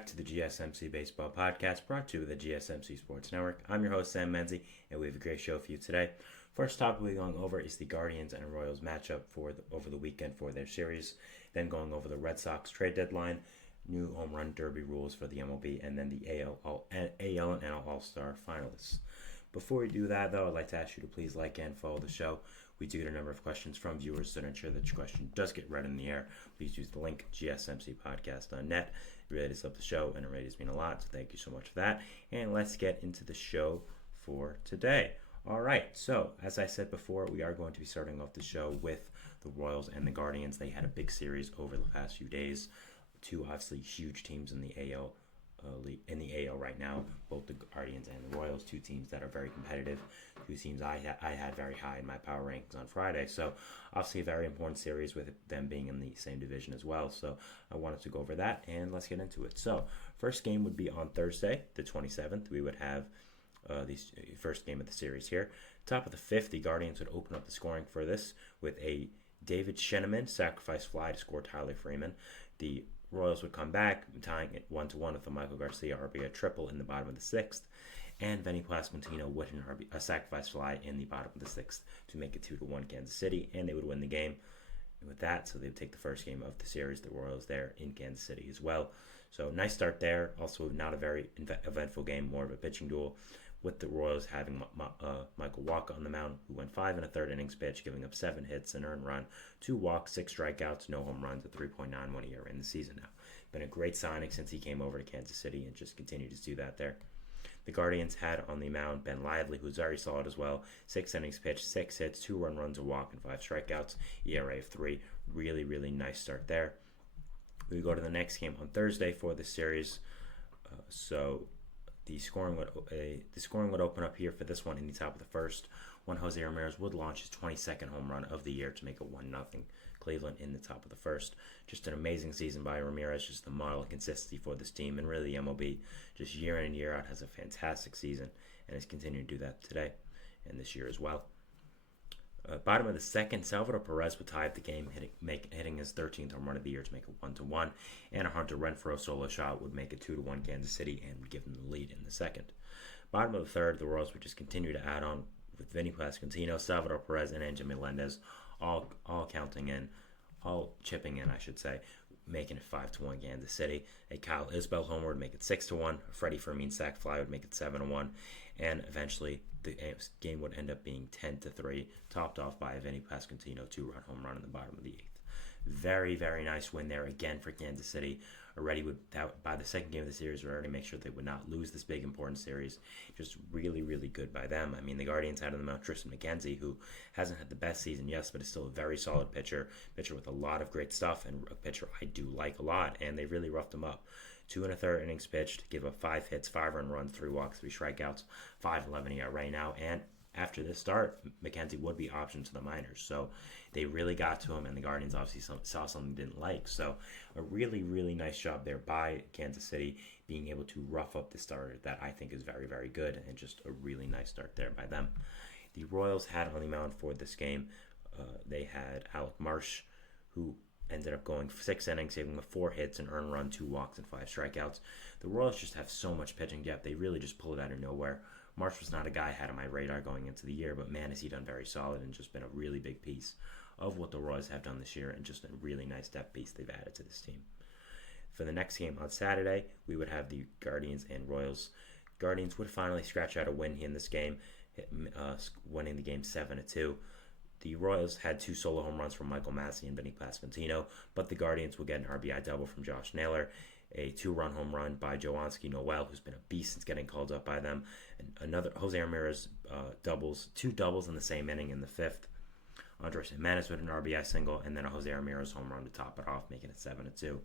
back to the GSMC Baseball Podcast, brought to you by the GSMC Sports Network. I'm your host, Sam Menzie, and we have a great show for you today. First topic we're going over is the Guardians and Royals matchup over the weekend for their series. Then going over the Red Sox trade deadline, new home run derby rules for the MLB, and then the AL and NL All-Star finalists. Before we do that, though, I'd like to ask you to please like and follow the show. We do get a number of questions from viewers, so to ensure that your question does get read in the air, please use the link gsmcpodcast.net. It really does help the show, and it really does mean a lot, so thank you so much for that. And let's get into the show for today. All right, so as I said before, we are going to be starting off the show with the Royals and the Guardians. They had a big series over the past few days. Two obviously huge teams in the AL right now, both the Guardians and the Royals, two teams that are very competitive, two teams I had very high in my power rankings on Friday. So obviously a very important series with them being in the same division as well. So I wanted to go over that, and let's get into it. So first game would be on Thursday, the 27th. We would have the first game of the series here. Top of the fifth, the Guardians would open up the scoring for this with a David Sheneman sacrifice fly to score Tyler Freeman. The Royals would come back, tying it 1-1 with a Michael Garcia RBI triple in the bottom of the sixth, and Vinny Pasquantino would a sacrifice fly in the bottom of the sixth to make it 2-1 Kansas City, and they would win the game with that. So they would take the first game of the series, the Royals there in Kansas City as well. So nice start there. Also not a very eventful game, more of a pitching duel, with the Royals having Michael Wacha on the mound, who went 5 1/3 innings pitch, giving up 7 hits, an earned run, 2 walks, 6 strikeouts, no home runs, a 3.91 ERA in the season now. Been a great signing since he came over to Kansas City and just continued to do that there. The Guardians had on the mound Ben Lively, who's very solid as well. 6 innings pitched, 6 hits, 2 earned runs, a walk, and 5 strikeouts, ERA of 3. Really, really nice start there. We go to the next game on Thursday for the series. The scoring would open up here for this one in the top of the first, when Jose Ramirez would launch his 22nd home run of the year to make it 1-0 Cleveland in the top of the first. Just an amazing season by Ramirez, just the model of consistency for this team, and really the MLB just year in and year out has a fantastic season and is continuing to do that today and this year as well. Bottom of the second, Salvador Perez would tie up the game, hitting his 13th home run of the year to make it 1-1, and a Hunter Renfroe solo shot would make it 2-1 Kansas City and would give them the lead in the second. Bottom of the third, the Royals would just continue to add on with Vinny Pasquantino, Salvador Perez, and Angel Melendez, all chipping in, I should say, making it 5-1 Kansas City. A Kyle Isbell homer would make it 6-1. A Freddie Fermin sac fly would make it 7-1, and eventually the game would end up being 10-3, topped off by a Vinny Pasquantino 2-run home run in the bottom of the eighth. Very, very nice win there again for Kansas City. By the second game of the series, would already make sure they would not lose this big important series. Just really, really good by them. I mean, the Guardians had on the mound Tristan McKenzie, who hasn't had the best season, yes, but is still a very solid pitcher with a lot of great stuff, and a pitcher I do like a lot, and they really roughed him up. 2 1/3 innings pitched, give up 5 hits, 5 earned runs, 3 walks, 3 strikeouts, 5.11 ERA now, and after this start, McKenzie would be optioned to the minors. So they really got to him, and the Guardians obviously saw something they didn't like. So a really, really nice job there by Kansas City, being able to rough up the starter that I think is very, very good, and just a really nice start there by them. The Royals had on the mound for this game, they had Alec Marsh, who ended up going 6 innings, saving with 4 hits, an earned run, 2 walks, and 5 strikeouts. The Royals just have so much pitching depth. They really just pull it out of nowhere. Marsh was not a guy I had on my radar going into the year, but man, has he done very solid and just been a really big piece of what the Royals have done this year, and just a really nice depth piece they've added to this team. For the next game on Saturday, we would have the Guardians and Royals. Guardians would finally scratch out a win in this game, winning the game 7-2. The Royals had 2 solo home runs from Michael Massey and Vinny Pasquantino, but the Guardians would get an RBI double from Josh Naylor, a 2-run home run by Joanski Noel, who's been a beast since getting called up by them, and another Jose Ramirez 2 doubles in the same inning in the 5th. Andres Jimenez with an RBI single, and then a Jose Ramirez home run to top it off, making it 7-2.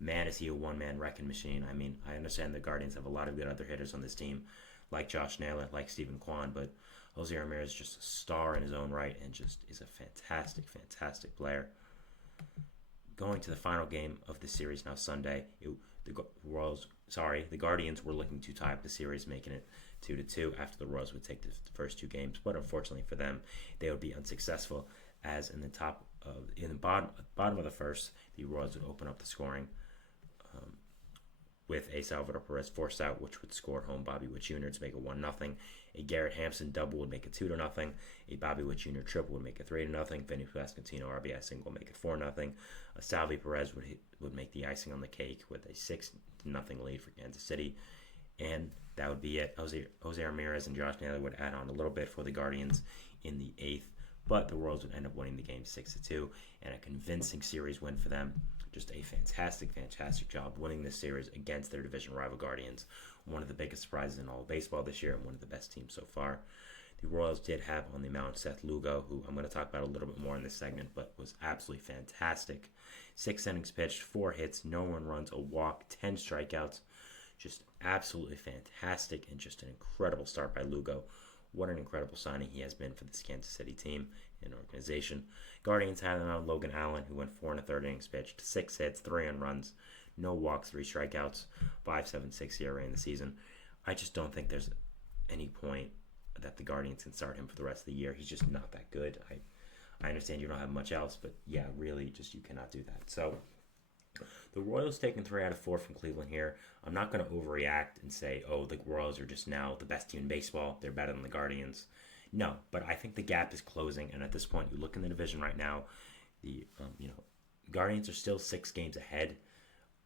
Man, is he a one-man wrecking machine. I mean, I understand the Guardians have a lot of good other hitters on this team, like Josh Naylor, like Stephen Kwan, but Jose Ramirez is just a star in his own right, and just is a fantastic, fantastic player. Going to the final game of the series now Sunday, the Guardians were looking to tie up the series, making it 2-2 after the Royals would take the first 2 games, but unfortunately for them, they would be unsuccessful, as in the bottom of the first, the Royals would open up the scoring with a Salvador Perez force out, which would score at home Bobby Witt Jr. to make it 1-0. A Garrett Hampson double would make it 2-0. A Bobby Witt Jr. triple would make it 3-0. Vinny Pasquantino RBI single would make it 4-0. A Salvi Perez would make the icing on the cake with a 6-0 lead for Kansas City. And that would be it. Jose Ramirez and Josh Naylor would add on a little bit for the Guardians in the 8th. But the Royals would end up winning the game 6-2, and a convincing series win for them. Just a fantastic job winning this series against their division rival Guardians. One of the biggest surprises in all of baseball this year, and one of the best teams so far. The Royals did have on the mound Seth Lugo, who I'm going to talk about a little bit more in this segment, but was absolutely fantastic. 6 innings pitched, 4 hits, no one runs, a walk, 10 strikeouts. Just absolutely fantastic, and just an incredible start by Lugo. What an incredible signing he has been for this Kansas City team and organization. Guardians had on Logan Allen, who went 4 1/3 innings pitched, 6 hits, 3 runs, no walks, 3 strikeouts, 5.76 ERA in the season. I just don't think there's any point that the Guardians can start him for the rest of the year. He's just not that good. I understand you don't have much else, but yeah, really, just you cannot do that. So the Royals taking 3 out of 4 from Cleveland here. I'm not going to overreact and say, oh, the Royals are just now the best team in baseball. They're better than the Guardians. No, but I think the gap is closing, and at this point, you look in the division right now, the Guardians are still 6 games ahead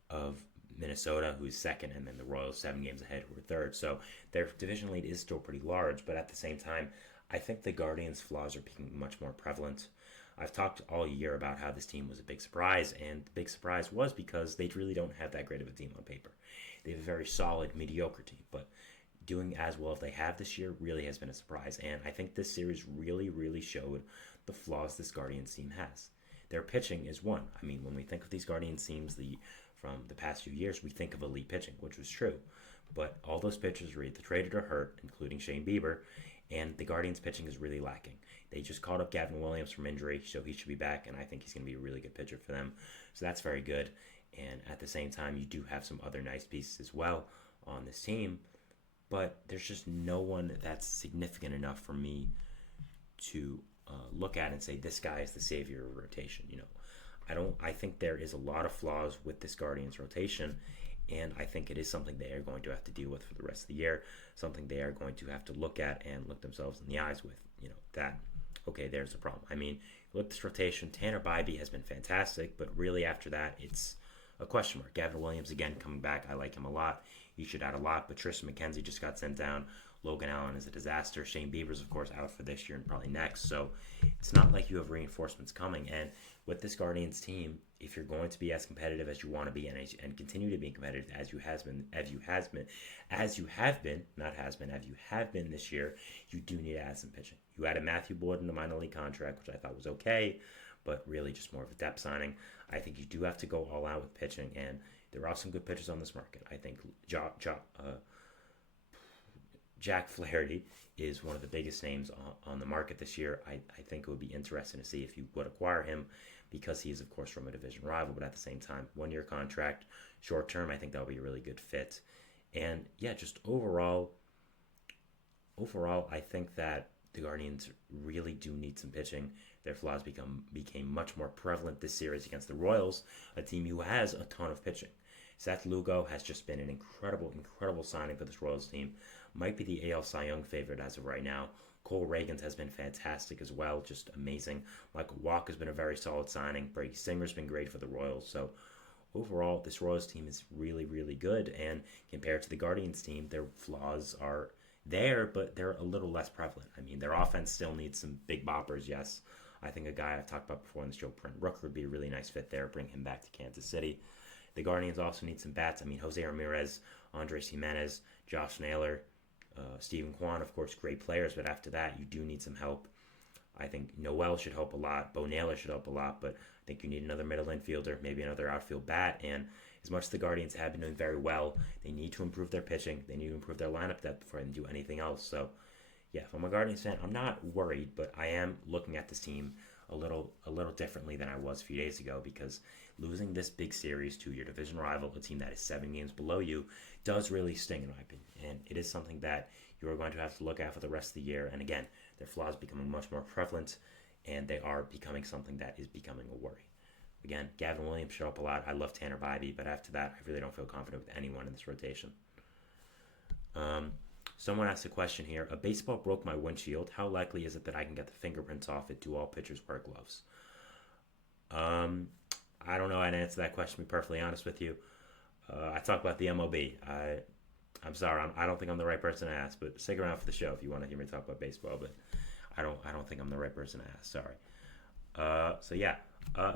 of Minnesota, who is second, and then the Royals 7 games ahead, who are third. So their division lead is still pretty large, but at the same time, I think the Guardians' flaws are becoming much more prevalent. I've talked all year about how this team was a big surprise, and the big surprise was because they really don't have that great of a team on paper. They have a very solid, mediocre team, but doing as well as they have this year really has been a surprise, and I think this series really showed the flaws this Guardians team has. Their pitching is one. I mean, when we think of these Guardians teams from the past few years, we think of elite pitching, which was true, but all those pitchers were either traded or hurt, including Shane Bieber, and the Guardians' pitching is really lacking. They just called up Gavin Williams from injury, so he should be back, and I think he's going to be a really good pitcher for them. So that's very good. And at the same time, you do have some other nice pieces as well on this team, but there's just no one that's significant enough for me to look at and say this guy is the savior of rotation. I think there is a lot of flaws with this Guardians rotation, and I think it is something they are going to have to deal with for the rest of the year, something they are going to have to look at and look themselves in the eyes with, that, okay, there's the problem. I mean, look at this rotation. Tanner Bybee has been fantastic, but really after that, it's a question mark. Gavin Williams, again, coming back. I like him a lot. He should add a lot, but Tristan McKenzie just got sent down. Logan Allen is a disaster. Shane Bieber's, of course, out for this year and probably next. So it's not like you have reinforcements coming. And with this Guardians team, if you're going to be as competitive as you want to be and continue to be competitive as you have been this year, you do need to add some pitching. You added Matthew Boyd in the minor league contract, which I thought was okay, but really just more of a depth signing. I think you do have to go all out with pitching, and there are some good pitchers on this market. I think Jack Flaherty is one of the biggest names on the market this year. I think it would be interesting to see if you would acquire him because he is, of course, from a division rival, but at the same time, 1-year contract, short term, I think that'll be a really good fit. And yeah, just overall, I think that the Guardians really do need some pitching. Their flaws became much more prevalent this series against the Royals, a team who has a ton of pitching. Seth Lugo has just been an incredible signing for this Royals team. Might be the AL Cy Young favorite as of right now. Cole Reagans has been fantastic as well, just amazing. Michael Walker has been a very solid signing. Brady Singer's been great for the Royals. So overall, this Royals team is really good. And compared to the Guardians team, their flaws are there, but they're a little less prevalent. I mean, their offense still needs some big boppers, yes. I think a guy I've talked about before on the show, Brent Rooker, would be a really nice fit there. Bring him back to Kansas City. The Guardians also need some bats. I mean, Jose Ramirez, Andres Jimenez, Josh Naylor, Stephen Kwan, of course, great players, but after that, you do need some help. I think Noel should help a lot. Bo Naylor should help a lot, but I think you need another middle infielder, maybe another outfield bat. And as much as the Guardians have been doing very well, they need to improve their pitching. They need to improve their lineup depth before they can do anything else. So, yeah, if I'm a Guardians fan, I'm not worried, but I am looking at this team a little differently than I was a few days ago, because losing this big series to your division rival, a team that is 7 games below you, does really sting, in my opinion. And it is something that you are going to have to look at for the rest of the year. And again, their flaws becoming much more prevalent, and they are becoming something that is becoming a worry. Again, Gavin Williams showed up a lot. I love Tanner Bybee, but after that, I really don't feel confident with anyone in this rotation. Someone asked a question here. A baseball broke my windshield. How likely is it that I can get the fingerprints off it? Do all pitchers wear gloves? I don't know how to answer that question, to be perfectly honest with you. I talk about the MLB. I'm sorry, I don't think I'm the right person to ask, but stick around for the show if you want to hear me talk about baseball, but I don't think I'm the right person to ask. Sorry.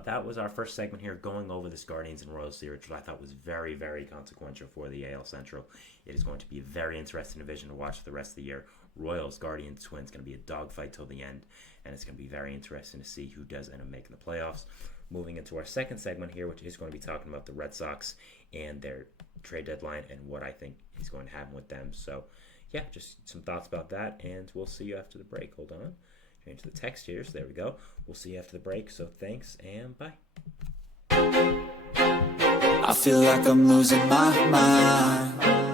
That was our first segment here, going over this Guardians and Royals series, which I thought was very, very consequential for the AL Central. It is going to be a very interesting division to watch for the rest of the year. Royals, Guardians, Twins, going to be a dogfight till the end, and it's going to be very interesting to see who does end up making the playoffs. Moving into our second segment here, which is going to be talking about the Red Sox and their trade deadline and what I think is going to happen with them. So, yeah, just some thoughts about that, and we'll see you after the break. Hold on. Change the text here, so there we go. We'll see you after the break, so thanks, and bye. I feel like I'm losing my mind.